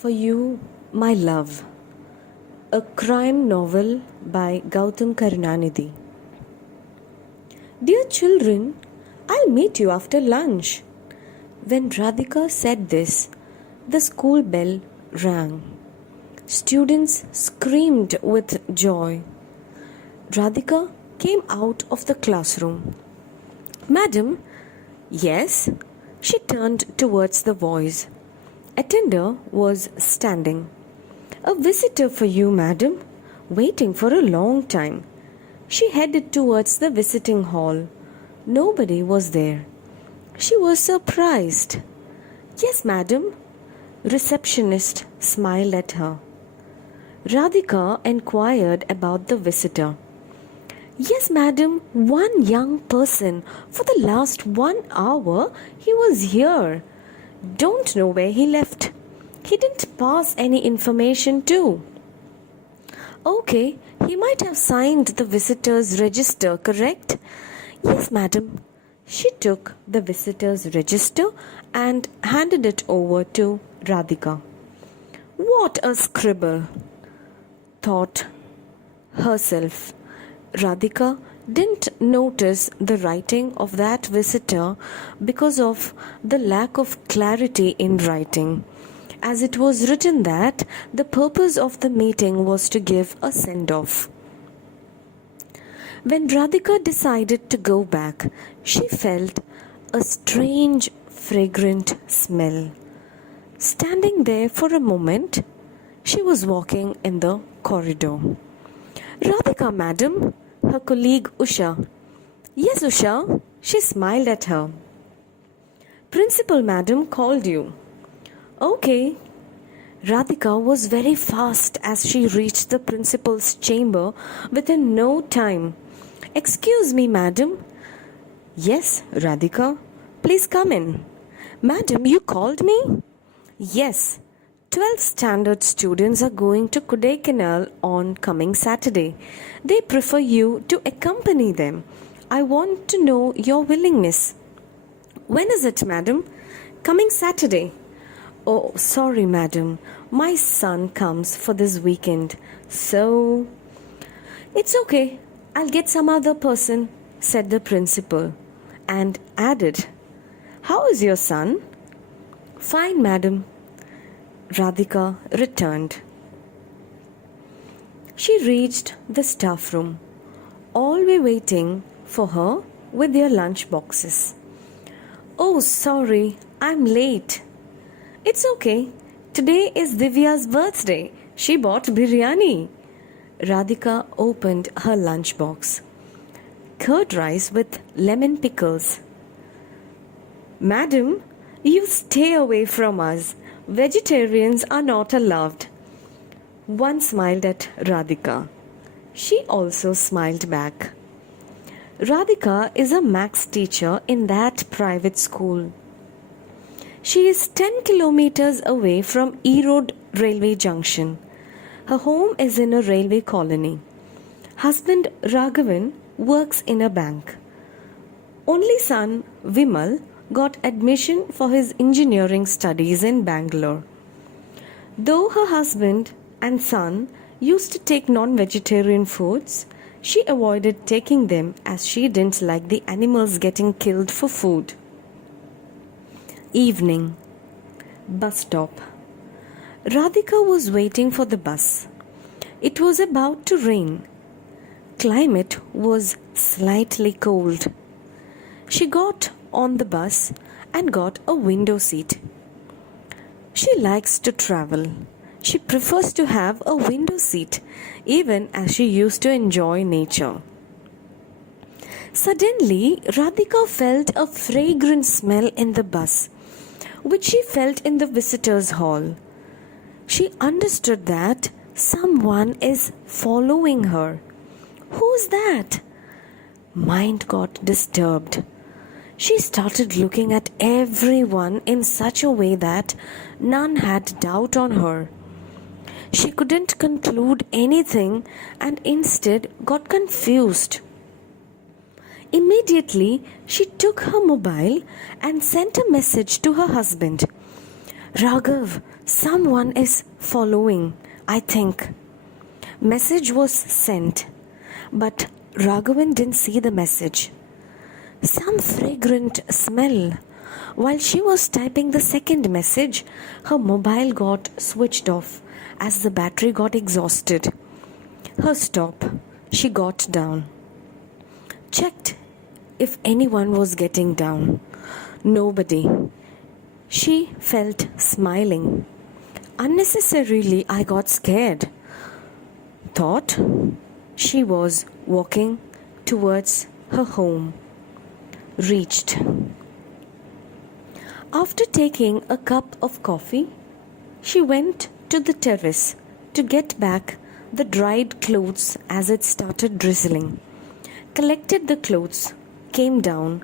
For You, My Love, a crime novel by Gavudham Karunanidhi. Dear children, I'll meet you after lunch. When Radhika said this, the school bell rang. Students screamed with joy. Radhika came out of the classroom. Madam, yes? She turned towards the voice. Attender was standing. A visitor for you, madam. Waiting for a long time. She headed towards the visiting hall. Nobody was there. She was surprised. Yes, madam. Receptionist smiled at her. Radhika inquired about the visitor. Yes, madam, one young person. For the last 1 hour, he was here. Don't know where he left. He didn't pass any information too. Okay, he might have signed the visitor's register, correct? Yes, madam. She took the visitor's register and handed it over to Radhika. What a scribble, thought herself. Radhika didn't notice the writing of that visitor because of the lack of clarity in writing, as it was written that the purpose of the meeting was to give a send-off. When Radhika decided to go back, she felt a strange, fragrant smell. Standing there for a moment, she was walking in the corridor. Radhika, madam, her colleague Usha. Yes, Usha, she smiled at her. Principal madam called you. Okay. Radhika was very fast as she reached the principal's chamber within no time. Excuse me, madam. Yes, Radhika. Please come in. Madam, you called me? Yes. 12 standard students are going to Kodaikanal on coming Saturday. They prefer you to accompany them. I want to know your willingness. When is it, madam? Coming Saturday. Oh, sorry, madam. My son comes for this weekend. So, it's okay. I'll get some other person, said the principal, and added, How is your son? Fine, madam. Radhika returned. She reached the staff room. All were waiting for her with their lunch boxes. Oh, sorry, I'm late. It's okay. Today is Divya's birthday. She bought biryani. Radhika opened her lunchbox. Curd rice with lemon pickles. Madam, you stay away from us. Vegetarians are not allowed. One smiled at Radhika. She also smiled back. Radhika is a maths teacher in that private school. She is 10 kilometers away from Erode railway junction. Her home is in a railway colony. Husband Raghavan works in a bank. Only son Vimal got admission for his engineering studies in Bangalore. Though her husband and son used to take non-vegetarian foods, she avoided taking them as she didn't like the animals getting killed for food. Evening. Bus stop. Radhika was waiting for the bus. It was about to rain. Climate was slightly cold. She got on the bus and got a window seat. She likes to travel. She prefers to have a window seat even as she used to enjoy nature. Suddenly, Radhika felt a fragrant smell in the bus, which she felt in the visitors' hall. She understood that someone is following her. Who's that? Mind got disturbed. She started looking at everyone in such a way that none had doubt on her. She couldn't conclude anything and instead got confused. Immediately, she took her mobile and sent a message to her husband. Raghav, someone is following, I think. Message was sent, but Raghavan didn't see the message. Some fragrant smell. While she was typing the second message, her mobile got switched off as the battery got exhausted. Her stop. She got down. Checked if anyone was getting down. Nobody. She felt smiling. Unnecessarily, I got scared. Thought she was walking towards her home. Reached. After taking a cup of coffee, she went to the terrace to get back the dried clothes as it started drizzling. Collected the clothes, came down.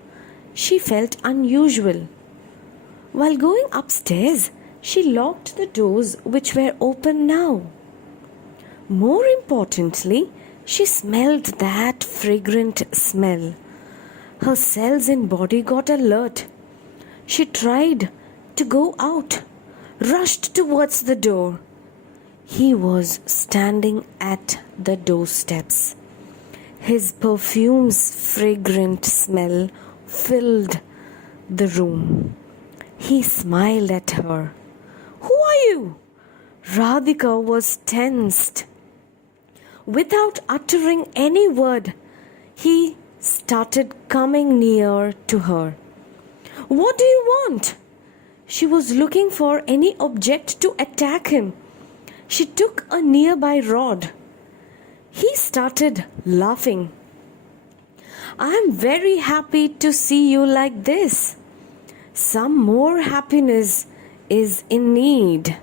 She felt unusual. While going upstairs, she locked the doors which were open now. More importantly, she smelled that fragrant smell. Her cells in body got alert. She tried to go out, rushed towards the door. He was standing at the doorsteps. His perfume's fragrant smell filled the room. He smiled at her. "Who are you?" Radhika was tensed. Without uttering any word, he started coming near to her. "What do you want?" She was looking for any object to attack him. She took a nearby rod. He started laughing. "I am very happy to see you like this. Some more happiness is in need."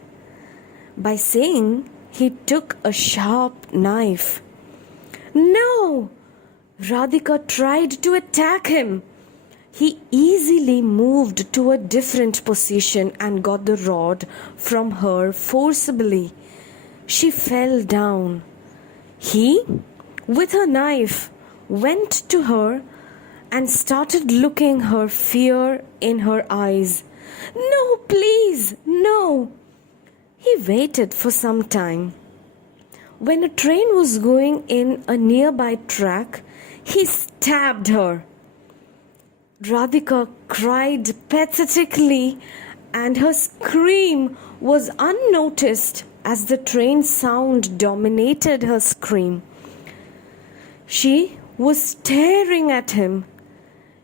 By saying, he took a sharp knife. "No!" Radhika tried to attack him. He easily moved to a different position and got the rod from her forcibly. She fell down. He, with a knife, went to her and started looking her fear in her eyes. "No, please, no!" He waited for some time. When a train was going in a nearby track, he stabbed her. Radhika cried pathetically, and her scream was unnoticed as the train sound dominated her scream. She was staring at him.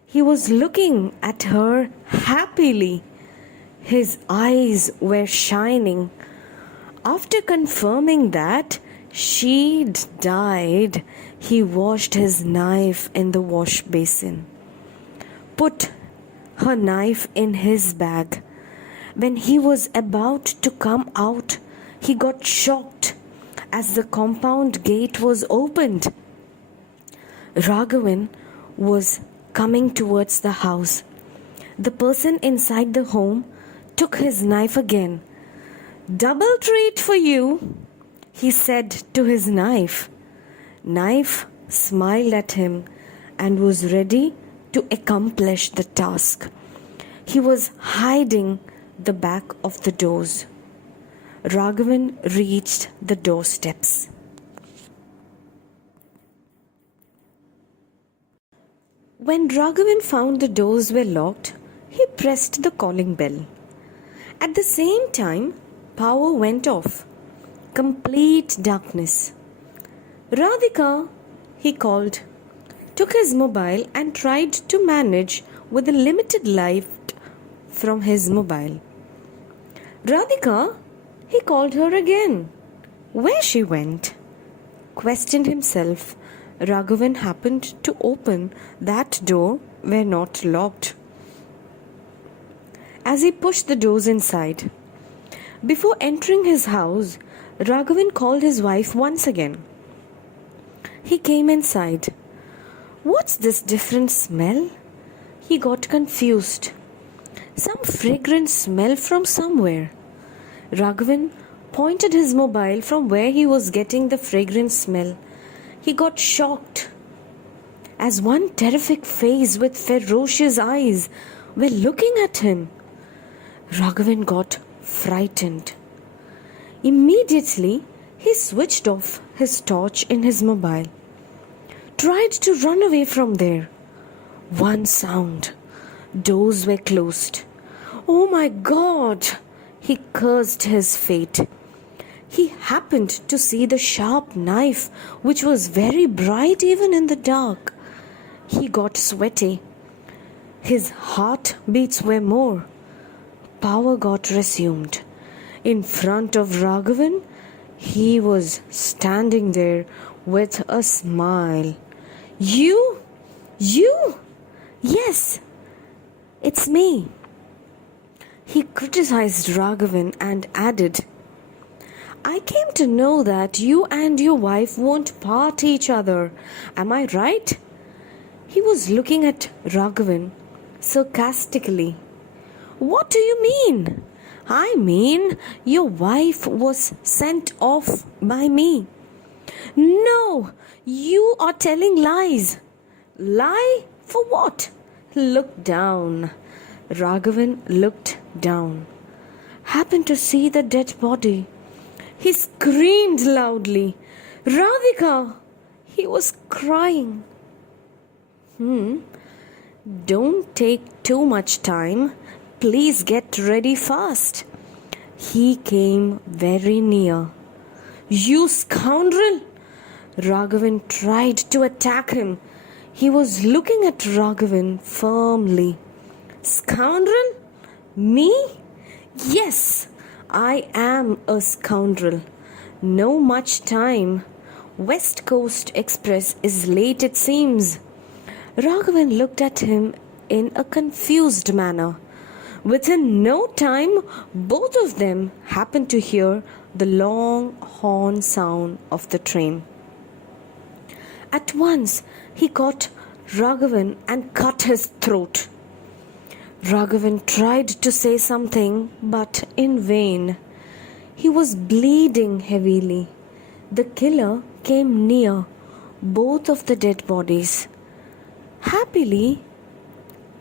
He was looking at her happily. His eyes were shining. After confirming that she'd died, he washed his knife in the wash basin. Put her knife in his bag. When he was about to come out, he got shocked as the compound gate was opened. Raghavan was coming towards the house. The person inside the home took his knife again. "Double treat for you," he said to his knife. Knife smiled at him and was ready to accomplish the task. He was hiding the back of the doors. Raghavan reached the doorsteps. When Raghavan found the doors were locked, he pressed the calling bell. At the same time, power went off. Complete darkness. "Radhika," he called, took his mobile and tried to manage with the limited light from his mobile. "Radhika," he called her again. Where she went? Questioned himself. Raghavan happened to open that door were not locked. As he pushed the doors inside. Before entering his house, Raghavan called his wife once again. He came inside. "What's this different smell?" He got confused. Some fragrant smell from somewhere. Raghavan pointed his mobile from where he was getting the fragrant smell. He got shocked as one terrific face with ferocious eyes were looking at him. Raghavan got frightened. Immediately, he switched off his torch in his mobile, tried to run away from there. One sound. Doors were closed. Oh my God! He cursed his fate. He happened to see the sharp knife, which was very bright even in the dark. He got sweaty. His heartbeats were more. Power got resumed. In front of Raghavan, he was standing there with a smile. You? Yes, it's me. He criticized Raghavan and added, I came to know that you and your wife won't part each other. Am I right? He was looking at Raghavan sarcastically. What do you mean? I mean, your wife was sent off by me. No, you are telling lies. Lie? For what? Look down. Raghavan looked down. Happened to see the dead body. He screamed loudly. Radhika! He was crying. Don't take too much time. Please get ready fast. He came very near. You scoundrel! Raghavan tried to attack him. He was looking at Raghavan firmly. Scoundrel? Me? Yes, I am a scoundrel. No much time. West Coast Express is late, it seems. Raghavan looked at him in a confused manner. Within no time, both of them happened to hear the long horn sound of the train. At once, he caught Raghavan and cut his throat. Raghavan tried to say something, but in vain. He was bleeding heavily. The killer came near both of the dead bodies. Happily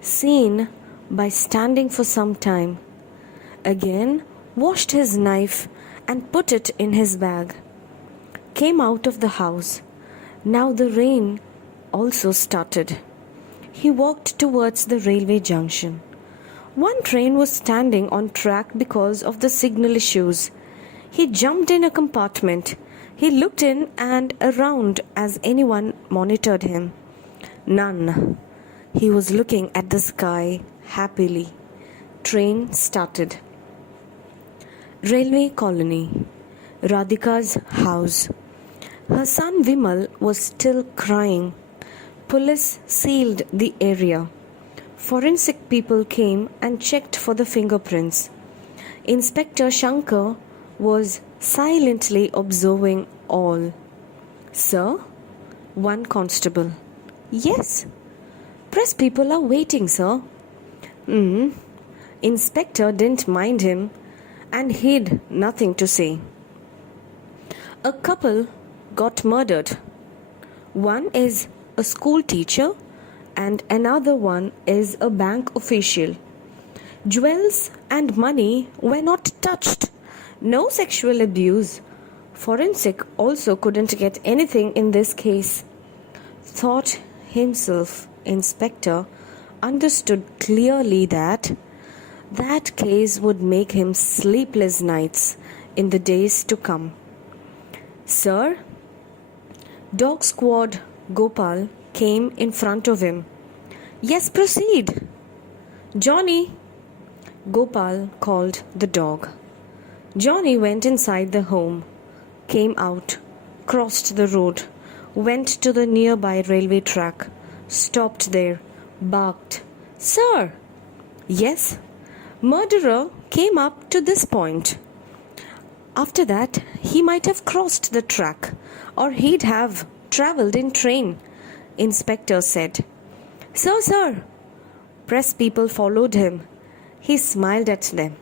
seen by standing for some time, again washed his knife and put it in his bag, came out of the house. Now the rain also started. He walked towards the railway junction. One train was standing on track because of the signal issues. He jumped in a compartment. He looked in and around as anyone monitored him. None. He was looking at the sky happily. Train started. Railway colony. Radhika's house. Her son Vimal was still crying. Police sealed the area. Forensic people came and checked for the fingerprints. Inspector Shankar was silently observing all. Sir? One constable. Yes. Press people are waiting, sir. Inspector didn't mind him and he'd nothing to say. A couple got murdered. One is a school teacher and another one is a bank official. Jewels and money were not touched. No sexual abuse. Forensic also couldn't get anything in this case. Thought himself, Inspector understood clearly that case would make him sleepless nights in the days to come. Sir? Dog squad Gopal came in front of him. Yes, proceed. Johnny, Gopal called the dog. Johnny went inside the home, came out, crossed the road, went to the nearby railway track, stopped there, barked. Sir! Yes? Murderer came up to this point. After that, he might have crossed the track, or he'd have travelled in train, Inspector said. Sir! Press people followed him. He smiled at them.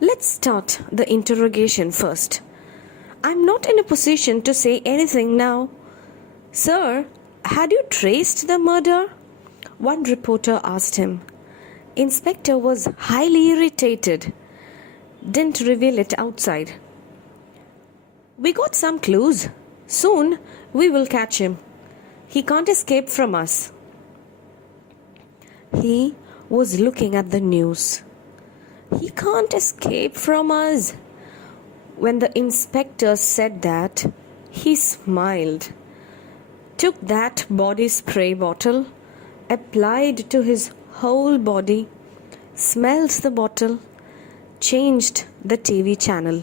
Let's start the interrogation first. I'm not in a position to say anything now. Sir, had you traced the murder? One reporter asked him. Inspector was highly irritated. didn't reveal it outside. We got some clues. Soon we will catch him. He can't escape from us. He was looking at the news. He can't escape from us. When the inspector said that, he smiled, took that body spray bottle, applied to his whole body, smelled the bottle, changed the TV channel.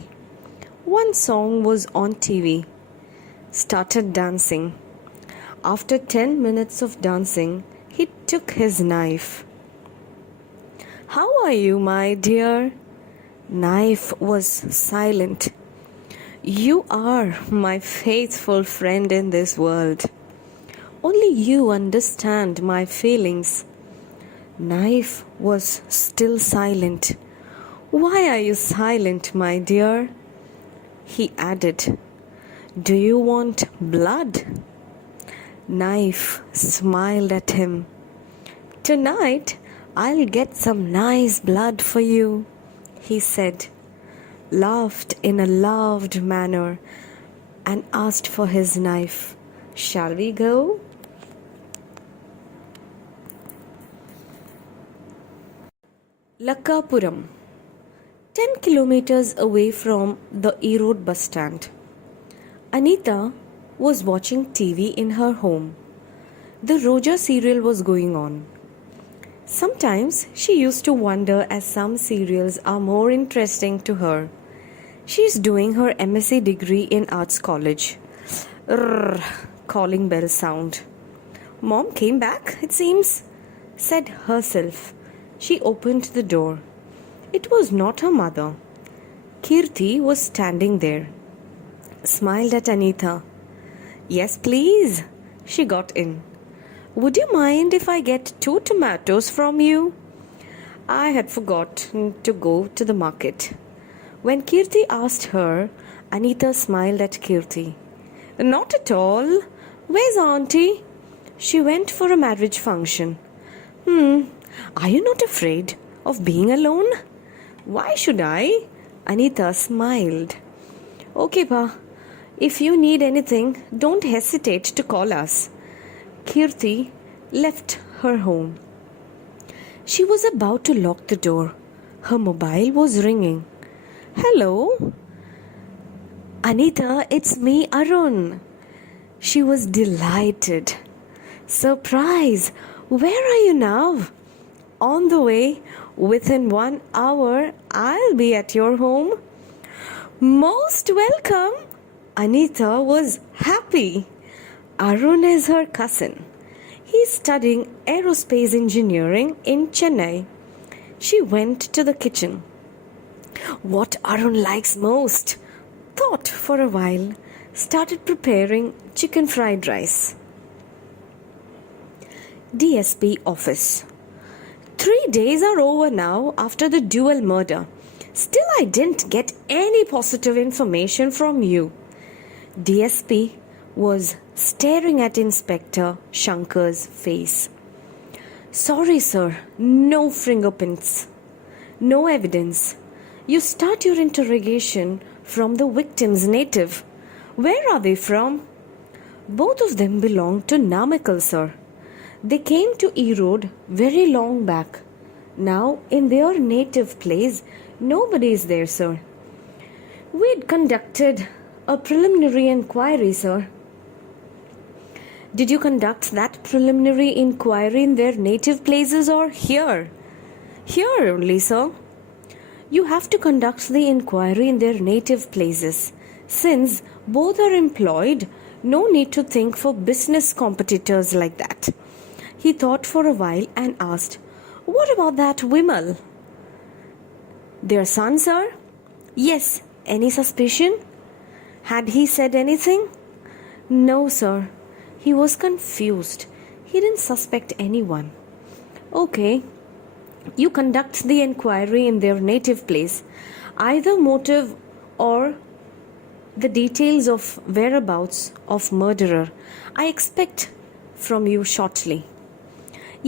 One song was on TV. Started dancing. After 10 minutes of dancing, he took his knife. "How are you, my dear?" Knife was silent. "You are my faithful friend in this world. Only you understand my feelings." Knife was still silent. "Why are you silent, my dear?" He added, "Do you want blood?" Knife smiled at him. "Tonight I'll get some nice blood for you," he said, laughed in a loved manner, and asked for his knife. "Shall we go?" Lakkapuram, 10 kilometers away from the Erode bus stand. Anita was watching TV in her home. The Roja serial was going on. Sometimes she used to wonder as some serials are more interesting to her. She is doing her MSc degree in Arts College. Calling bell sound. "Mom came back, it seems," said herself. She opened the door. It was not her mother. Kirti was standing there. Smiled at Anita. "Yes, please." She got in. "Would you mind if I get 2 tomatoes from you?" I had forgotten to go to the market. When Kirti asked her, Anita smiled at Kirti. "Not at all. Where's Auntie?" "She went for a marriage function." Are you not afraid of being alone?" "Why should I?" Anita smiled. "Okay, Pa. If you need anything, don't hesitate to call us." Kirti left her home. She was about to lock the door. Her mobile was ringing. "Hello?" "Anita, it's me, Arun." She was delighted. "Surprise! Where are you now?" "On the way. Within 1 hour, I'll be at your home." "Most welcome." Anita was happy. Arun is her cousin. He's studying aerospace engineering in Chennai. She went to the kitchen. What Arun likes most? Thought for a while. Started preparing chicken fried rice. DSP office. 3 days are over now after the dual murder. Still, I didn't get any positive information from you. DSP was staring at Inspector Shankar's face. "Sorry, sir. No fingerprints. No evidence. You start your interrogation from the victim's native. Where are they from?" "Both of them belong to Namakkal, sir. They came to Erode very long back. Now, in their native place, nobody is there, sir." "We'd conducted a preliminary inquiry, sir." "Did you conduct that preliminary inquiry in their native places or here?" "Here only, sir." "You have to conduct the inquiry in their native places. Since both are employed, no need to think for business competitors like that." He thought for a while and asked, "What about that Vimal?" "Their son, sir?" "Yes. Any suspicion? Had he said anything?" "No, sir. He was confused. He didn't suspect anyone." "Okay. You conduct the inquiry in their native place. Either motive or the details of whereabouts of murderer I expect from you shortly."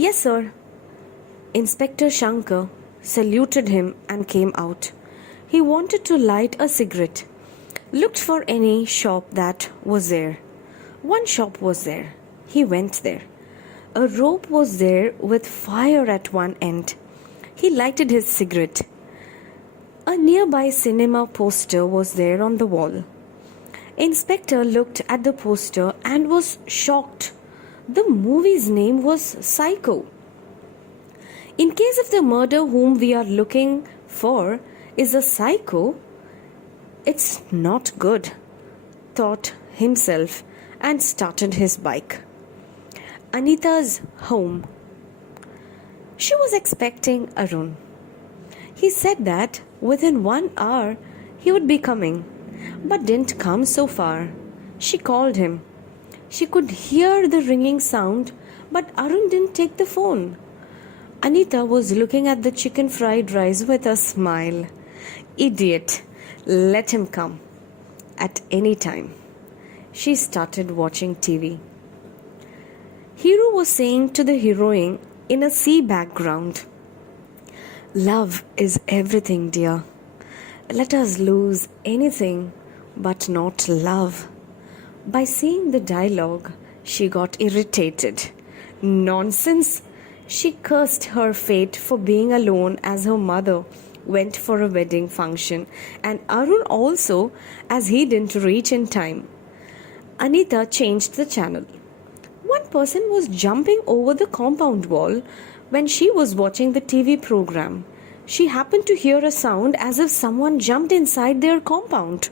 "Yes, sir." Inspector Shankar saluted him and came out. He wanted to light a cigarette. Looked for any shop that was there. One shop was there. He went there. A rope was there with fire at one end. He lighted his cigarette. A nearby cinema poster was there on the wall. Inspector looked at the poster and was shocked. The movie's name was Psycho. In case of the murder whom we are looking for is a psycho, it's not good, thought himself and started his bike. Anita's home. She was expecting Arun. He said that within 1 hour he would be coming, but didn't come so far. She called him. She could hear the ringing sound, but Arun didn't take the phone. Anita was looking at the chicken fried rice with a smile. Idiot, let him come. At any time. She started watching TV. Hero was saying to the heroine in a sea background, "Love is everything, dear. Let us lose anything but not love." By seeing the dialogue, she got irritated. Nonsense! She cursed her fate for being alone as her mother went for a wedding function, and Arun also, as he didn't reach in time. Anita changed the channel. One person was jumping over the compound wall when she was watching the TV program. She happened to hear a sound as if someone jumped inside their compound.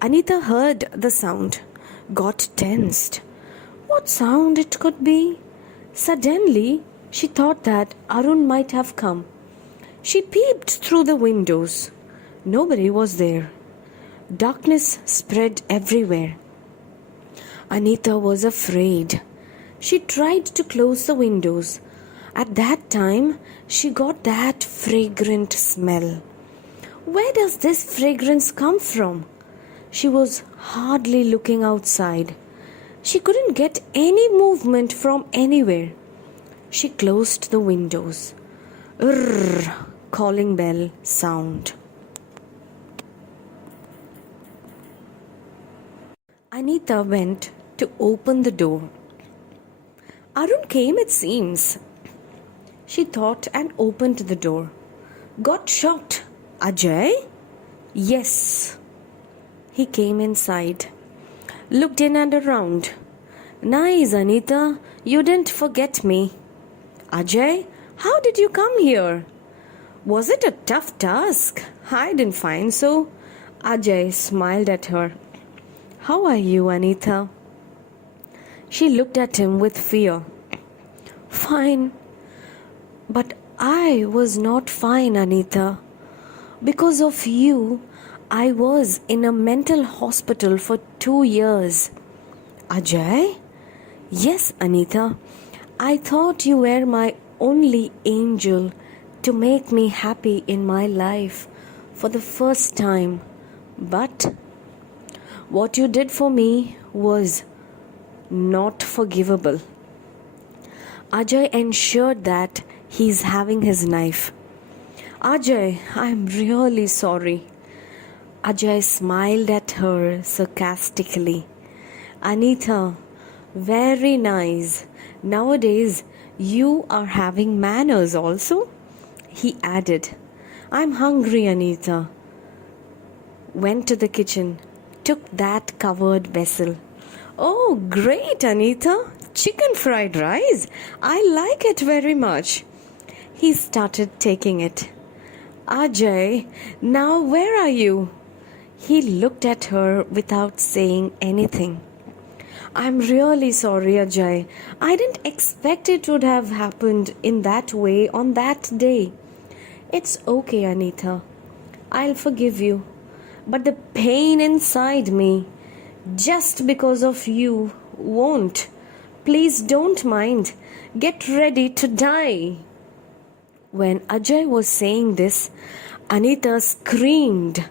Anita heard the sound, got tensed. What sound it could be? Suddenly, she thought that Arun might have come. She peeped through the windows. Nobody was there. Darkness spread everywhere. Anita was afraid. She tried to close the windows. At that time, she got that fragrant smell. Where does this fragrance come from? She was hardly looking outside. She couldn't get any movement from anywhere. She closed the windows. Rrrr, calling bell sound. Anita went to open the door. Arun came, it seems. She thought and opened the door. Got shocked. Ajay? Yes. He came inside. Looked in and around. Nice, Anita. You didn't forget me. Ajay, how did you come here? Was it a tough task? I didn't find so. Ajay smiled at her. How are you, Anita? She looked at him with fear. Fine. But I was not fine, Anita. Because of you, I was in a mental hospital for 2 years. Ajay? Yes, Anita. I thought you were my only angel to make me happy in my life for the first time. But what you did for me was not forgivable. Ajay ensured that he's having his knife. Ajay, I'm really sorry. Ajay smiled at her sarcastically. Anita, very nice. Nowadays, you are having manners also? He added. I'm hungry, Anita. Went to the kitchen, took that covered vessel. Oh, great, Anita. Chicken fried rice. I like it very much. He started taking it. Ajay, now where are you? He looked at her without saying anything. I'm really sorry, Ajay. I didn't expect it would have happened in that way on that day. It's okay, Anita. I'll forgive you. But the pain inside me, just because of you, won't. Please don't mind. Get ready to die. When Ajay was saying this, Anita screamed,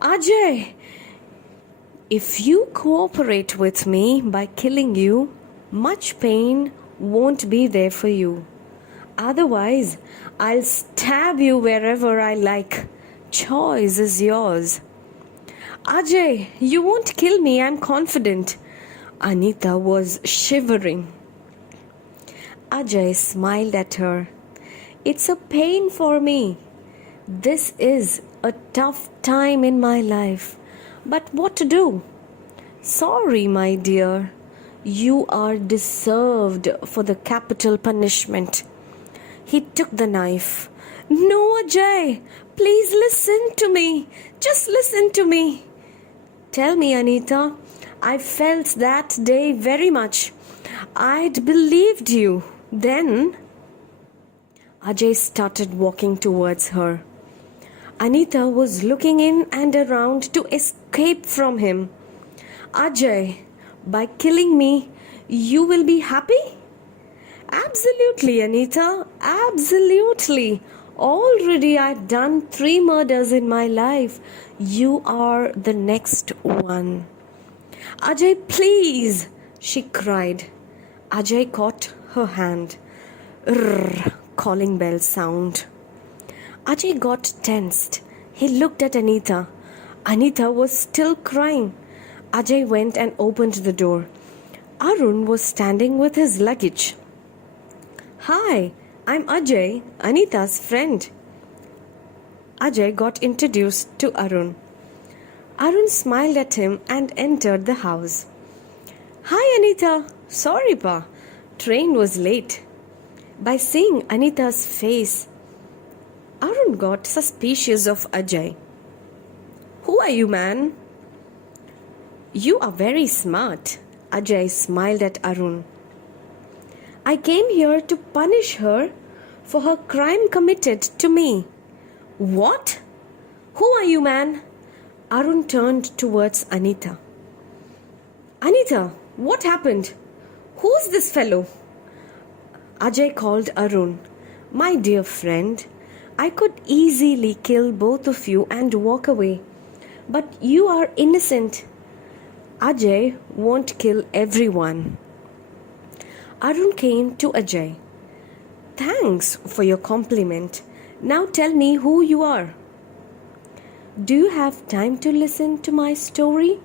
Ajay, if you cooperate with me by killing you, much pain won't be there for you. Otherwise, I'll stab you wherever I like. choice is yours. Ajay, you won't kill me, I'm confident. Anita was shivering. Ajay smiled at her. It's a pain for me. This is a tough time in my life. But what to do? Sorry, my dear. You are deserved for the capital punishment. He took the knife. No, Ajay, please listen to me. Just listen to me. Tell me, Anita, I felt that day very much. I'd believed you. Then Ajay started walking towards her. Anita was looking in and around to escape from him. Ajay, by killing me, you will be happy? Absolutely, Anita. Absolutely. Already I've done 3 murders in my life. You are the next one. Ajay, please, she cried. Ajay caught her hand. Rrr, calling bell sound. Ajay got tensed. He looked at Anita. Anita was still crying. Ajay went and opened the door. Arun was standing with his luggage. Hi, I'm Ajay, Anita's friend. Ajay got introduced to Arun. Arun smiled at him and entered the house. Hi, Anita. Sorry, Pa. Train was late. By seeing Anita's face, Arun got suspicious of Ajay. Who are you, man? You are very smart. Ajay smiled at Arun. I came here to punish her for her crime committed to me. What? Who are you, man? Arun turned towards Anita. Anita, what happened? Who's this fellow? Ajay called Arun. My dear friend, I could easily kill both of you and walk away. But you are innocent. Ajay won't kill everyone. Arun came to Ajay. Thanks for your compliment. Now tell me who you are. Do you have time to listen to my story?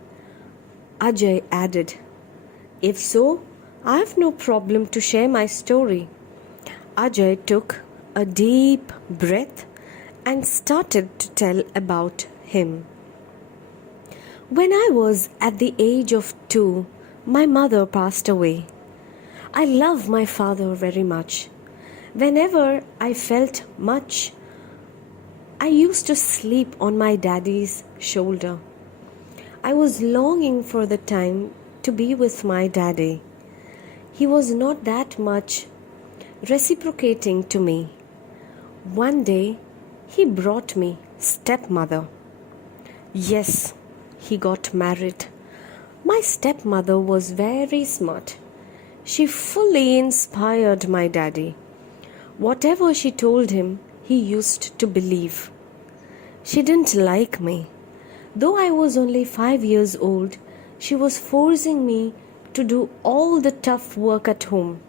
Ajay added. If so, I have no problem to share my story. Ajay took a deep breath and started to tell about him. When I was at the age of 2, my mother passed away. I love my father very much. Whenever I felt much, I used to sleep on my daddy's shoulder. I was longing for the time to be with my daddy. He was not that much reciprocating to me. One day, he brought me stepmother. Yes, he got married. My stepmother was very smart. She fully inspired my daddy. Whatever she told him, he used to believe. She didn't like me. Though I was only 5 years old, she was forcing me to do all the tough work at home.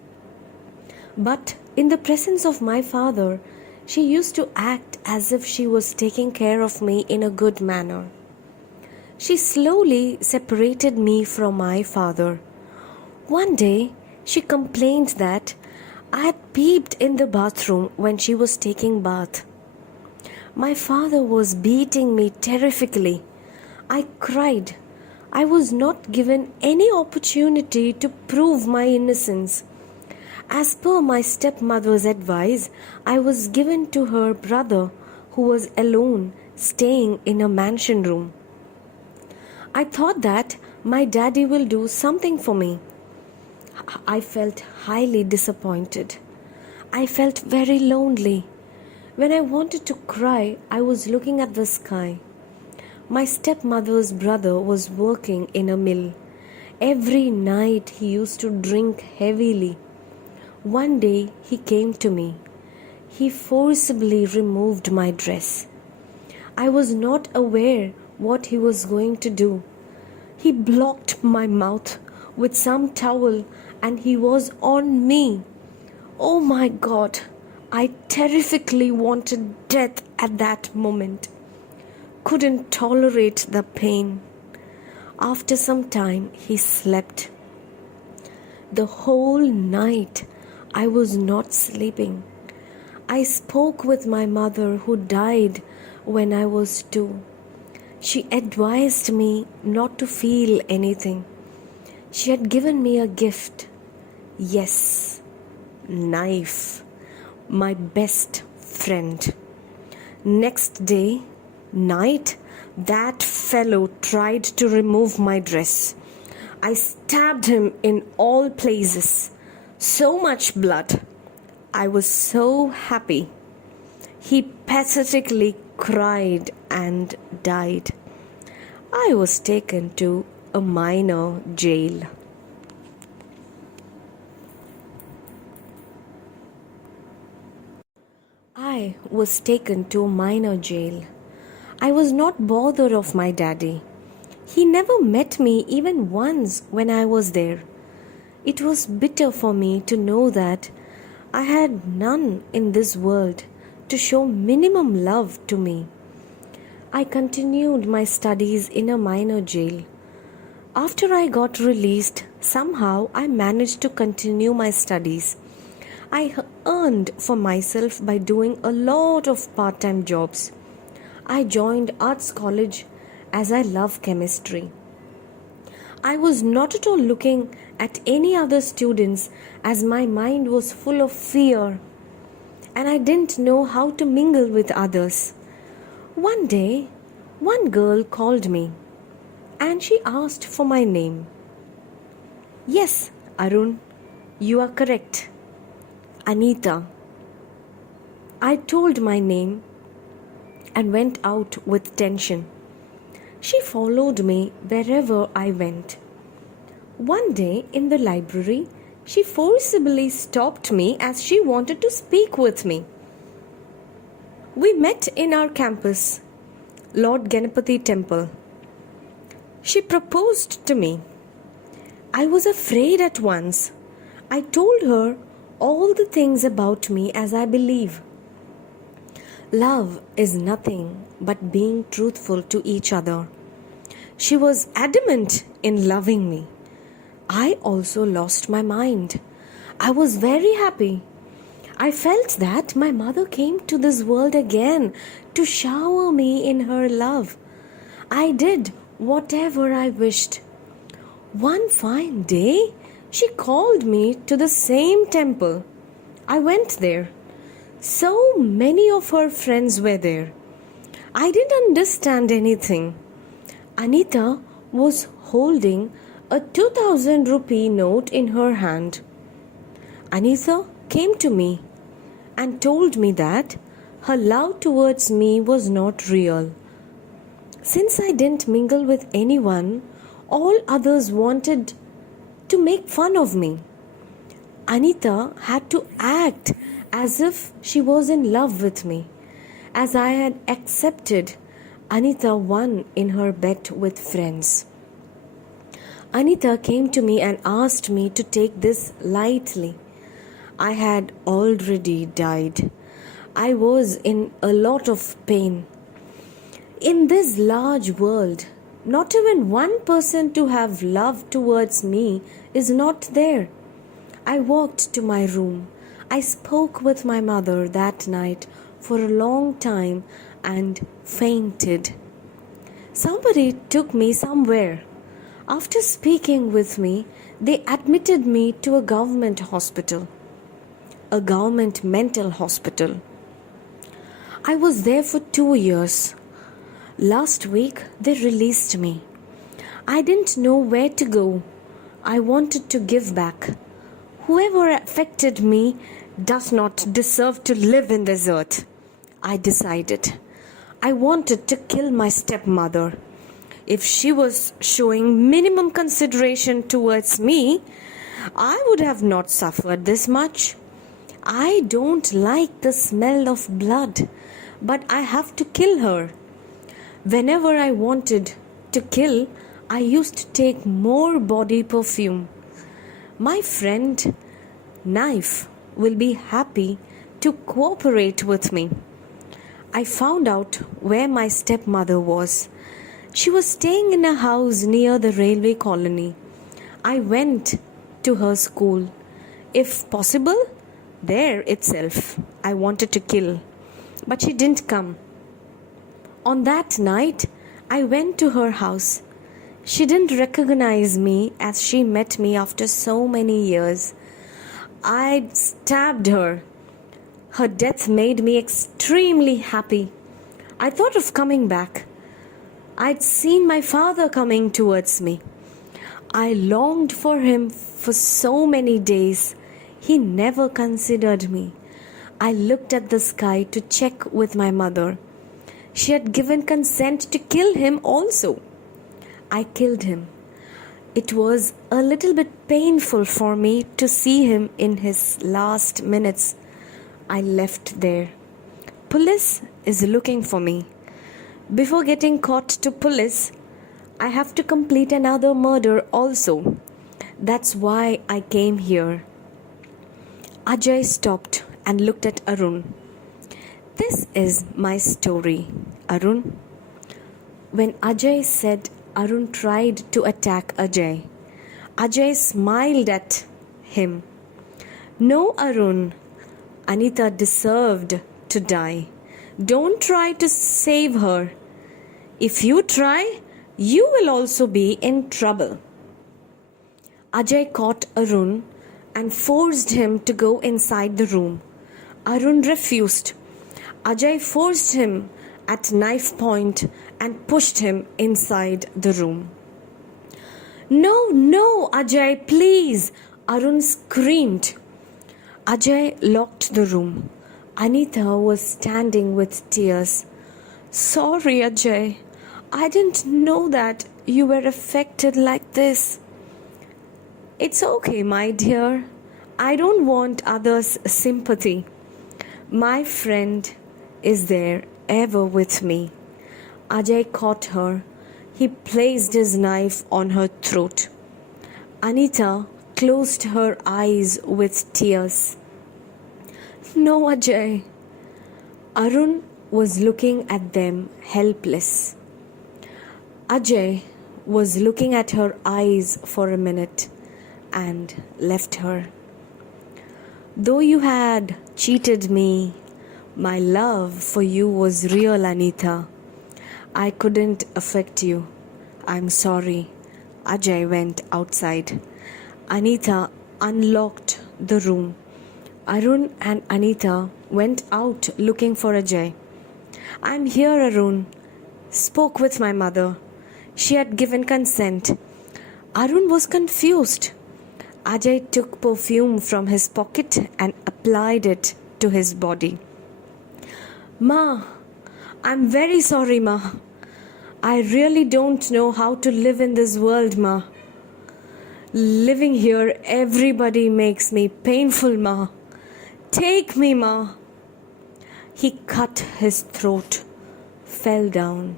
But in the presence of my father, she used to act as if she was taking care of me in a good manner. She slowly separated me from my father. One day, she complained that I had peeped in the bathroom when she was taking bath. My father was beating me terrifically. I cried. I was not given any opportunity to prove my innocence. As per my stepmother's advice, I was given to her brother who was alone, staying in a mansion room. I thought that my daddy will do something for me. I felt highly disappointed. I felt very lonely. When I wanted to cry, I was looking at the sky. My stepmother's brother was working in a mill. Every night he used to drink heavily. One day he came to me. He forcibly removed my dress. I was not aware what he was going to do. He blocked my mouth with some towel and he was on me. Oh my God, I terrifically wanted death at that moment. couldn't tolerate the pain. After some time, he slept. The whole night, I was not sleeping. I spoke with my mother, who died when I was 2. She advised me not to feel anything. She had given me a gift. Yes, knife, my best friend. Next day, night, that fellow tried to remove my dress. I stabbed him in all places. So much blood. I was so happy. He pathetically cried and died. I was taken to a minor jail. I was taken to a minor jail. I was not bothered of my daddy. He never met me even once when I was there. It was bitter for me to know that I had none in this world to show minimum love to me. I continued my studies in a minor jail. After I got released, somehow I managed to continue my studies. I earned for myself by doing a lot of part-time jobs. I joined arts college as I love chemistry. I was not at all looking at any other students as my mind was full of fear and I didn't know how to mingle with others. One day, one girl called me and she asked for my name. Yes, Arun, you are correct. Anita. I told my name and went out with tension. She followed me wherever I went. One day in the library, she forcibly stopped me as she wanted to speak with me. We met in our campus, Lord Ganapati Temple. She proposed to me. I was afraid at once. I told her all the things about me as I believe. Love is nothing but being truthful to each other. She was adamant in loving me. I also lost my mind. I was very happy. I felt that my mother came to this world again to shower me in her love. I did whatever I wished. One fine day, she called me to the same temple. I went there. So many of her friends were there. I didn't understand anything. Anita was holding a 2000 rupee note in her hand. Anita came to me and told me that her love towards me was not real. Since I didn't mingle with anyone, all others wanted to make fun of me. Anita had to act as if she was in love with me. As I had accepted, Anita won in her bet with friends. Anita came to me and asked me to take this lightly. I had already died. I was in a lot of pain. In this large world, not even one person to have love towards me is not there. I walked to my room. I spoke with my mother that night for a long time and fainted. Somebody took me somewhere. After speaking with me, they admitted me to a government hospital, a government mental hospital. I was there for 2 years. Last week, they released me. I didn't know where to go. I wanted to give back. Whoever affected me does not deserve to live in this earth. I decided. I wanted to kill my stepmother. If she was showing minimum consideration towards me, I would have not suffered this much. I don't like the smell of blood, but I have to kill her. Whenever I wanted to kill, I used to take more body perfume. My friend, Knife, will be happy to cooperate with me. I found out where my stepmother was. She was staying in a house near the railway colony. I went to her school. If possible, there itself. I wanted to kill. But she didn't come. On that night, I went to her house. She didn't recognize me as she met me after so many years. I stabbed her. Her death made me extremely happy. I thought of coming back. I'd seen my father coming towards me. I longed for him for so many days. He never considered me. I looked at the sky to check with my mother. She had given consent to kill him also. I killed him. It was a little bit painful for me to see him in his last minutes. I left there. Police is looking for me. Before getting caught to police, I have to complete another murder also. That's why I came here. Ajay stopped and looked at Arun. This is my story, Arun. When Ajay said Arun tried to attack Ajay, Ajay smiled at him. No, Arun. Anita deserved to die. Don't try to save her. If you try, you will also be in trouble. Ajay caught Arun and forced him to go inside the room. Arun refused. Ajay forced him at knife point and pushed him inside the room. No, Ajay, please, Arun screamed. Ajay locked the room. Anita was standing with tears. Sorry, Ajay. I didn't know that you were affected like this. It's okay, my dear. I don't want others' sympathy. My friend is there ever with me. Ajay caught her. He placed his knife on her throat. Anita closed her eyes with tears. No, Ajay. Arun was looking at them helpless. Ajay was looking at her eyes for a minute and left her. Though you had cheated me, my love for you was real, Anita. I couldn't affect you. I'm sorry. Ajay went outside. Anita unlocked the room. Arun and Anita went out looking for Ajay. I'm here, Arun. Spoke with my mother. She had given consent. Arun was confused. Ajay took perfume from his pocket and applied it to his body. Ma, I'm very sorry, Ma. I really don't know how to live in this world, Ma. Living here, everybody makes me painful, Ma. Take me, Ma. He cut his throat, fell down.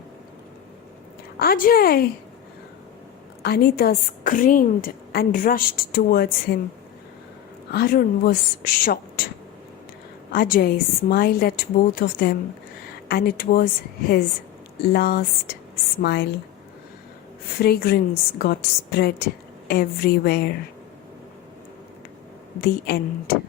Ajay! Anita screamed and rushed towards him. Arun was shocked. Ajay smiled at both of them, and it was his last smile. Fragrance got spread everywhere. The end.